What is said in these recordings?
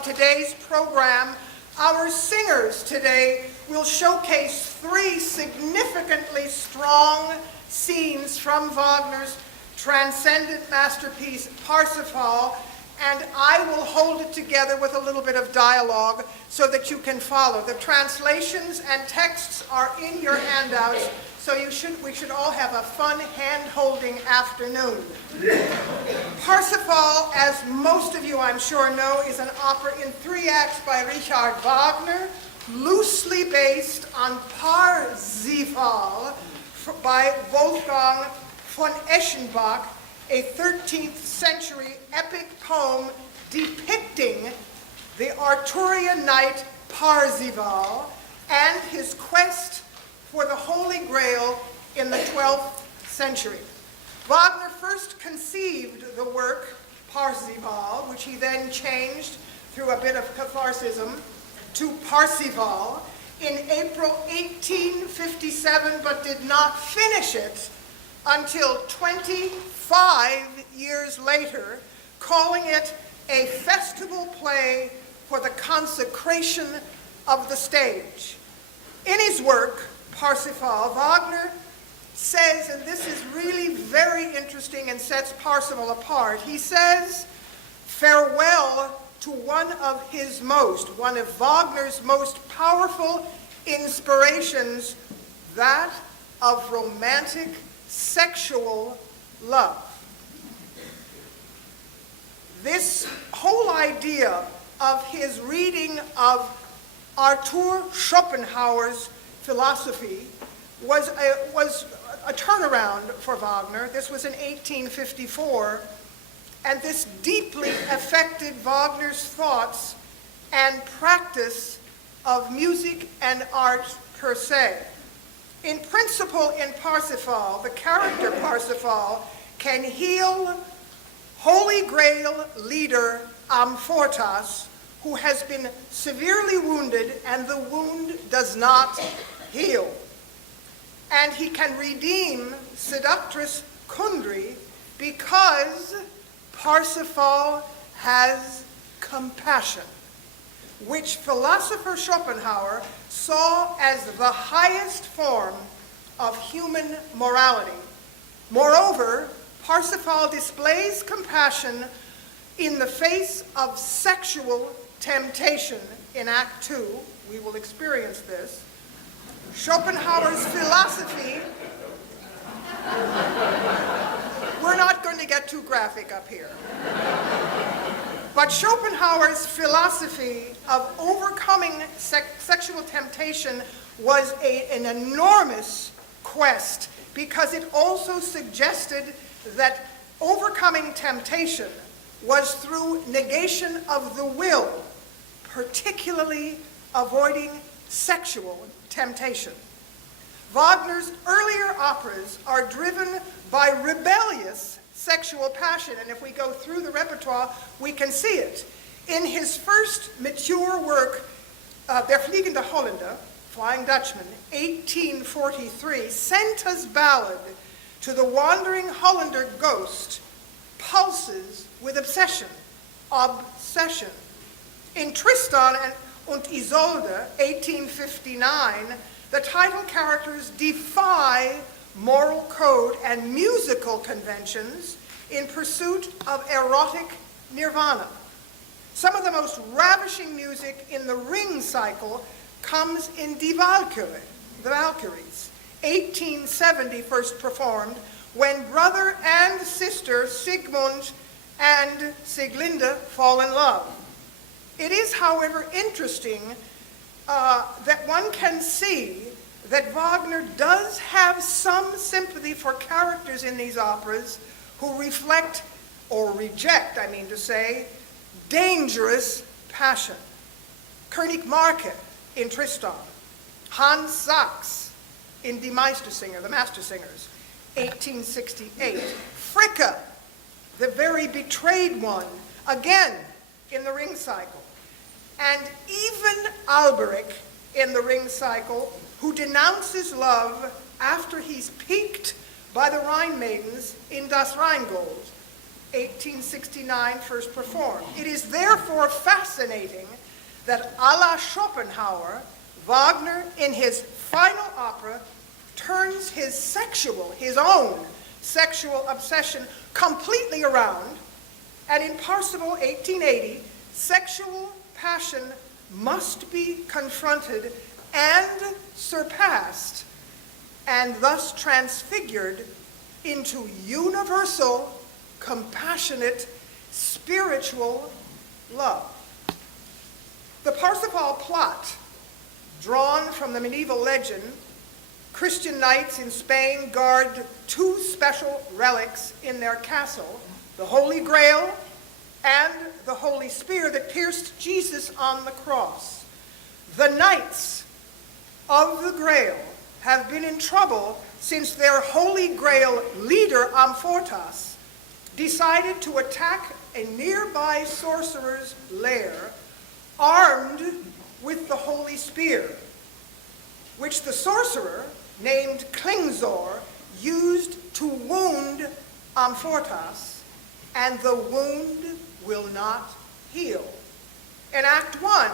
of today's program, our singers today will showcase three significantly strong scenes from Wagner's transcendent masterpiece, Parsifal, and I will hold it together with a little bit of dialogue so that you can follow. The translations and texts are in your handouts, so we should all have a fun hand-holding afternoon. Parsifal, as most of you I'm sure know, is an opera in 3 acts by Richard Wagner, loosely based on Parsifal by Wolfgang von Eschenbach, a 13th century epic poem depicting the Arthurian knight Parsifal and his quest for the Holy Grail in the 12th century. Wagner first conceived the work Parsifal, which he then changed through a bit of catharsism to Parsifal in April 1857, but did not finish it until 25 years later, calling it a festival play for the consecration of the stage. In his work, Parsifal, Wagner says, and this is really very interesting and sets Parsifal apart, he says, farewell to one of Wagner's most powerful inspirations, that of romantic sexual love. This whole idea of his reading of Arthur Schopenhauer's philosophy was a turnaround for Wagner. This was in 1854, and this deeply affected Wagner's thoughts and practice of music and art per se. In principle, in Parsifal, the character Parsifal can heal Holy Grail leader Amfortas, who has been severely wounded and the wound does not heal. And he can redeem seductress Kundry because Parsifal has compassion, which philosopher Schopenhauer saw as the highest form of human morality. Moreover, Parsifal displays compassion in the face of sexual temptation. In Act 2, we will experience this. Schopenhauer's philosophy, we're not going to get too graphic up here, but Schopenhauer's philosophy of overcoming sexual temptation was an enormous quest, because it also suggested that overcoming temptation was through negation of the will, particularly avoiding sexual temptation. Wagner's earlier operas are driven by rebellious sexual passion, and if we go through the repertoire, we can see it. In his first mature work, Der Fliegende Holländer, Flying Dutchman, 1843, Senta's ballad to the wandering Hollander ghost pulses with obsession. In Tristan und Isolde, 1859, the title characters defy moral code and musical conventions in pursuit of erotic nirvana. Some of the most ravishing music in the Ring cycle comes in Die Valkyrie, the Valkyries, 1870, first performed, when brother and sister Sigmund and Sieglinde fall in love. It is, however, interesting that one can see that Wagner does have some sympathy for characters in these operas who reflect, or reject, I mean to say, dangerous passion. König Marke in Tristan, Hans Sachs in Die Meistersinger, the Master Singers, 1868. Fricka, the very betrayed one, again in the Ring cycle. And even Alberic in the Ring cycle, who denounces love after he's piqued by the Rhine maidens in Das Rheingold. 1869, first performed. It is therefore fascinating that a la Schopenhauer, Wagner, in his final opera, turns his own sexual obsession completely around, and in Parsifal, 1880, sexual passion must be confronted and surpassed, and thus transfigured into universal, compassionate, spiritual love. The Parsifal plot, drawn from the medieval legend, Christian knights in Spain guard two special relics in their castle, the Holy Grail and the Holy Spear that pierced Jesus on the cross. The knights of the Grail have been in trouble since their Holy Grail leader, Amfortas, decided to attack a nearby sorcerer's lair armed with the Holy Spear, which the sorcerer, named Klingzor, used to wound Amfortas, and the wound will not heal. In Act 1,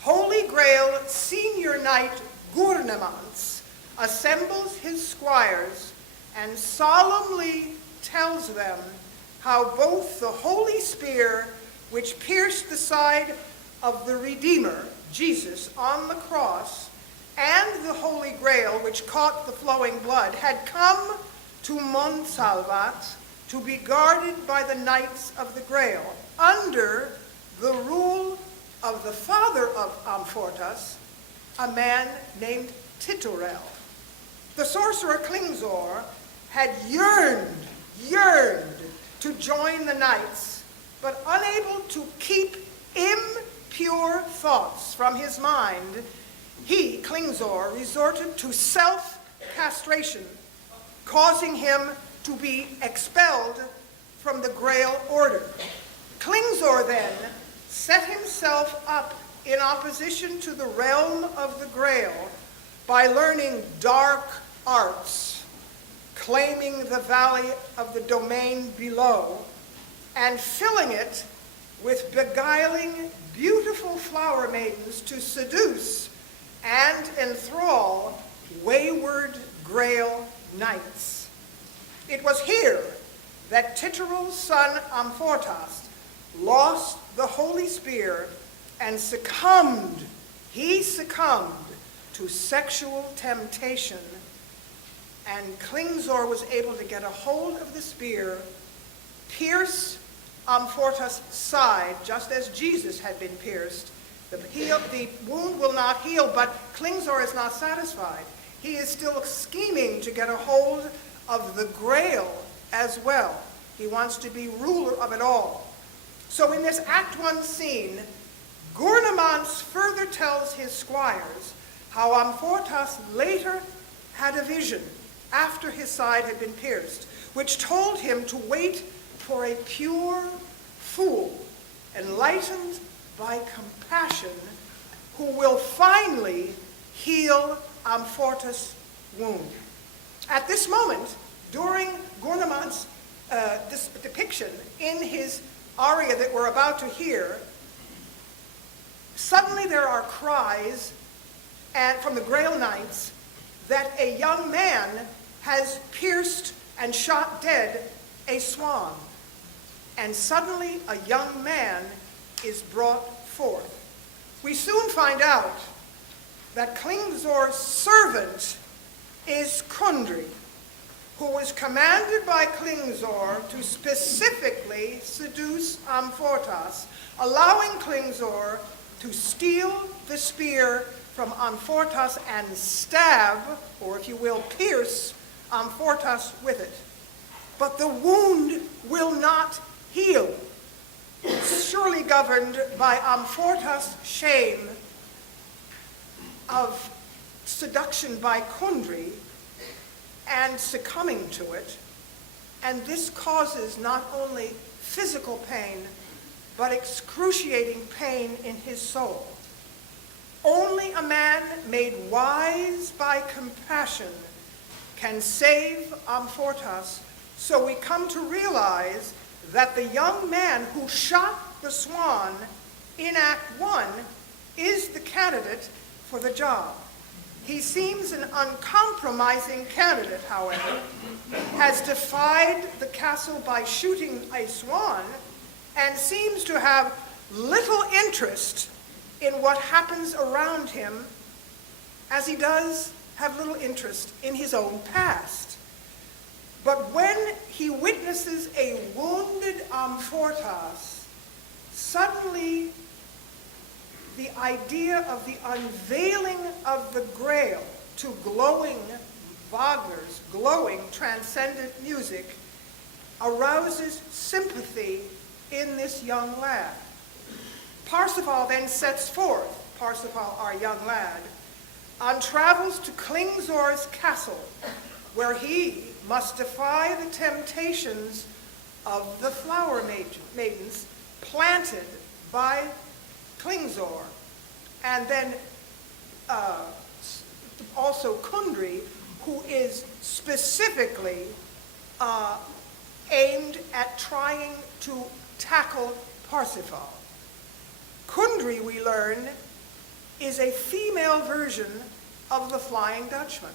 Holy Grail senior knight Gurnemans assembles his squires and solemnly tells them how both the Holy Spear, which pierced the side of the Redeemer, Jesus, on the cross, and the Holy Grail, which caught the flowing blood, had come to Montsalvat to be guarded by the Knights of the Grail, under the rule of the father of Amfortas, a man named Titurel. The sorcerer Klingzor had yearned to join the knights, but unable to keep impure thoughts from his mind, he, Klingzor, resorted to self-castration, causing him to be expelled from the Grail order. Klingzor then set himself up in opposition to the realm of the Grail by learning dark arts, claiming the valley of the domain below, and filling it with beguiling, beautiful flower maidens to seduce and enthrall wayward Grail knights. It was here that Titurel's son Amfortas lost the Holy Spear and succumbed to sexual temptation, and Klingzor was able to get a hold of the spear, pierce Amfortas' side, just as Jesus had been pierced. The wound will not heal, but Klingzor is not satisfied. He is still scheming to get a hold of the Grail as well. He wants to be ruler of it all. So in this Act 1 scene, Gurnemans further tells his squires how Amfortas later had a vision after his side had been pierced, which told him to wait for a pure fool, enlightened by compassion, who will finally heal Amfortas' wound. At this moment, during Gurnemans' depiction in his aria that we're about to hear, suddenly there are cries from the Grail Knights that a young man has pierced and shot dead a swan. And suddenly a young man is brought forth. We soon find out that Klingzor's servant is Kundry, who was commanded by Klingzor to specifically seduce Amfortas, allowing Klingzor to steal the spear from Amfortas and stab, or if you will, pierce Amfortas with it. But the wound will not heal, surely governed by Amfortas' shame of seduction by Kundry and succumbing to it. And this causes not only physical pain, but excruciating pain in his soul. Only a man made wise by compassion can save Amfortas, so we come to realize that the young man who shot the swan in Act 1 is the candidate for the job. He seems an uncompromising candidate, however, has defied the castle by shooting a swan, and seems to have little interest in what happens around him, as he does have little interest in his own past. But when he witnesses a wounded Amfortas, suddenly the idea of the unveiling of the Grail to Wagner's glowing transcendent music arouses sympathy in this young lad. Parsifal then sets forth, Parsifal, our young lad, on travels to Klingsor's castle, where he must defy the temptations of the flower maidens planted by Klingsor, and then also Kundry, who is specifically aimed at trying to tackle Parsifal. Kundry, we learn, is a female version of the Flying Dutchman,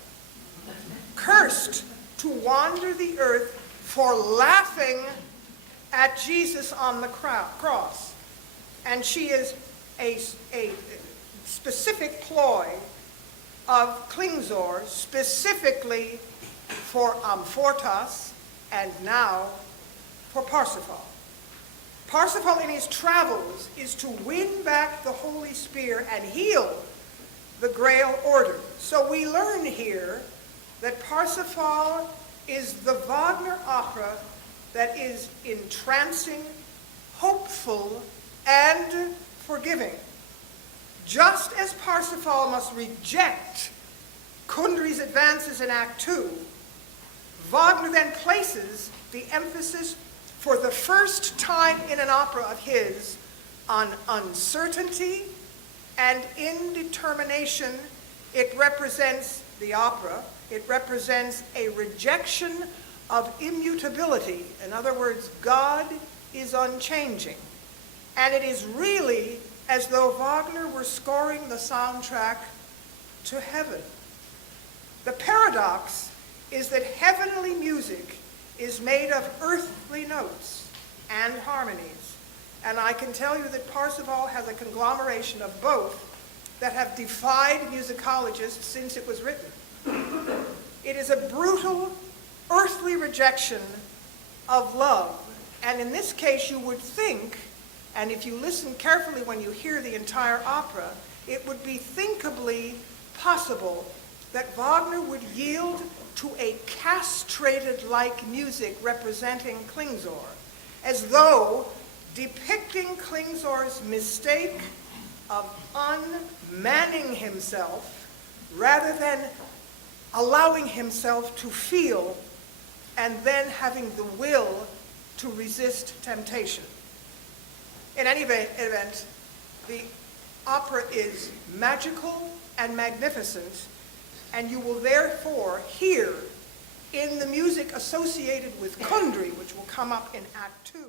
cursed to wander the earth for laughing at Jesus on the cross. And she is a specific ploy of Klingsor, specifically for Amfortas, and now for Parsifal. Parsifal in his travels is to win back the Holy Spear and heal the Grail Order. So we learn here that Parsifal is the Wagner opera that is entrancing, hopeful, and forgiving. Just as Parsifal must reject Kundry's advances in Act 2, Wagner then places the emphasis for the first time in an opera of his on uncertainty and indetermination. It represents the opera. It represents a rejection of immutability. In other words, God is unchanging. And it is really as though Wagner were scoring the soundtrack to heaven. The paradox is that heavenly music is made of earthly notes and harmonies. And I can tell you that Parsifal has a conglomeration of both that have defied musicologists since it was written. It is a brutal, earthly rejection of love. And in this case, you would think, and if you listen carefully when you hear the entire opera, it would be thinkably possible that Wagner would yield to a castrated-like music representing Klingsor, as though depicting Klingsor's mistake of unmanning himself rather than allowing himself to feel and then having the will to resist temptation. In any event, the opera is magical and magnificent, and you will therefore hear in the music associated with Kundry, which will come up in Act 2,